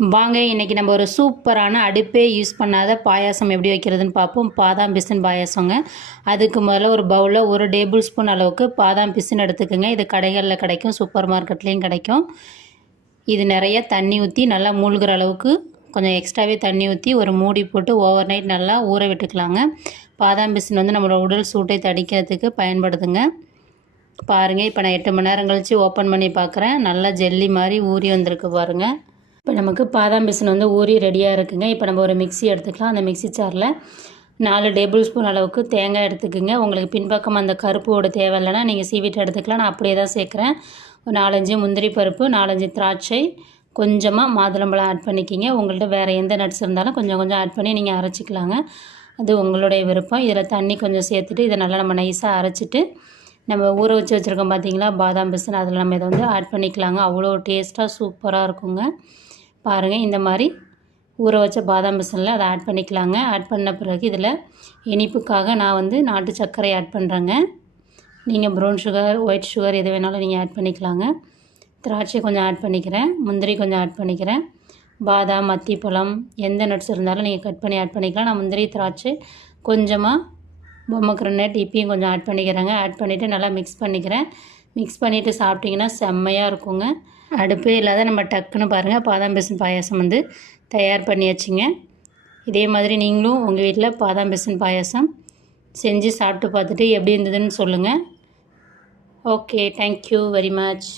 வாங்க இன்றைக்கி நம்ம ஒரு சூப்பரான அடுப்பே யூஸ் பண்ணாத பாயாசம் எப்படி வைக்கிறதுன்னு பார்ப்போம். பாதாம் பிசின் பாயாசங்க. அதுக்கு முதல்ல ஒரு பவுலில் 1 டேபிள் ஸ்பூன் அளவுக்கு பாதாம் பிசின் எடுத்துக்கோங்க. இது கடைகளில் கிடைக்கும், சூப்பர் மார்க்கெட்லேயும் கிடைக்கும். இது நிறைய தண்ணி ஊற்றி நல்லா மூழ்கிற அளவுக்கு கொஞ்சம் எக்ஸ்ட்ராவே தண்ணி ஊற்றி ஒரு மூடி போட்டு ஓவர் நைட் நல்லா ஊற விட்டுக்கலாங்க. பாதாம் பிசின் வந்து நம்மளோட உடல் சூட்டை தடிக்கிறதுக்கு பயன்படுதுங்க. பாருங்கள், இப்போ நான் 8 மணி நேரம் கழித்து ஓப்பன் பண்ணி பார்க்குறேன். நல்லா ஜெல்லி மாதிரி ஊறி வந்திருக்கு பாருங்கள். இப்போ நமக்கு பாதாம் பிசின் வந்து ஊறி ரெடியாக இருக்குங்க. இப்போ நம்ம ஒரு மிக்ஸி எடுத்துக்கலாம். அந்த மிக்ஸி ஜாரில் 4 டேபிள் ஸ்பூன் அளவுக்கு தேங்காய் எடுத்துக்கோங்க. உங்களுக்கு பின்பக்கம் அந்த கருப்போட தேவை இல்லைன்னா நீங்கள் சீவிட்டு எடுத்துக்கலாம். நான் அப்படியே தான் சேர்க்குறேன். ஒரு 4-5 முந்திரி பருப்பு, 4-5 திராட்சை, கொஞ்சமாக மாதுளம்பழம் ஆட் பண்ணிக்கிங்க. உங்கள்கிட்ட வேறு எந்த நட்ஸ் இருந்தாலும் கொஞ்சம் கொஞ்சம் ஆட் பண்ணி நீங்கள் அரைச்சிக்கலாங்க. அது உங்களுடைய விருப்பம். இதில் தண்ணி கொஞ்சம் சேர்த்துட்டு இதை நல்லா நம்ம நைஸாக அரைச்சிட்டு நம்ம ஊற வச்சு வச்சுருக்கோம் பார்த்தீங்களா பாதாம் பிசின், அதில் நம்ம இதை வந்து ஆட் பண்ணிக்கலாங்க. அவ்வளோ டேஸ்ட்டாக சூப்பராக இருக்குங்க. பாருங்கள், இந்த மாதிரி ஊற வச்ச பாதாம் பிசினில் அதை ஆட் பண்ணிக்கலாங்க. ஆட் பண்ண பிறகு இதில் இனிப்புக்காக நான் வந்து நாட்டு சர்க்கரை ஆட் பண்ணுறேங்க. நீங்கள் ப்ரௌன் சுகர், ஒயிட் சுகர் எது வேணாலும் நீங்கள் ஆட் பண்ணிக்கலாங்க. திராட்சை கொஞ்சம் ஆட் பண்ணிக்கிறேன், முந்திரி கொஞ்சம் ஆட் பண்ணிக்கிறேன். பாதாம், அத்திப்பழம் எந்த நட்ஸ் இருந்தாலும் நீங்கள் கட் பண்ணி ஆட் பண்ணிக்கலாம். நான் முந்திரி, திராட்சை, கொஞ்சமாக பொமக்ரனட் இப்பயும் கொஞ்சம் ஆட் பண்ணிக்கிறேங்க. ஆட் பண்ணிவிட்டு நல்லா மிக்ஸ் பண்ணிக்கிறேன். மிக்ஸ் பண்ணிவிட்டு சாப்பிட்டிங்கன்னா செம்மையாக இருக்குங்க. அடுப்பே இல்லாத நம்ம டக்குன்னு பாருங்கள் பாதாம் பிசின் பாயாசம் வந்து தயார் பண்ணியாச்சுங்க. இதே மாதிரி நீங்களும் உங்கள் வீட்டில் பாதாம் பிசின் பாயாசம் செஞ்சு சாப்பிட்டு பார்த்துட்டு எப்படி இருந்ததுன்னு சொல்லுங்கள். Okay, thank you very much.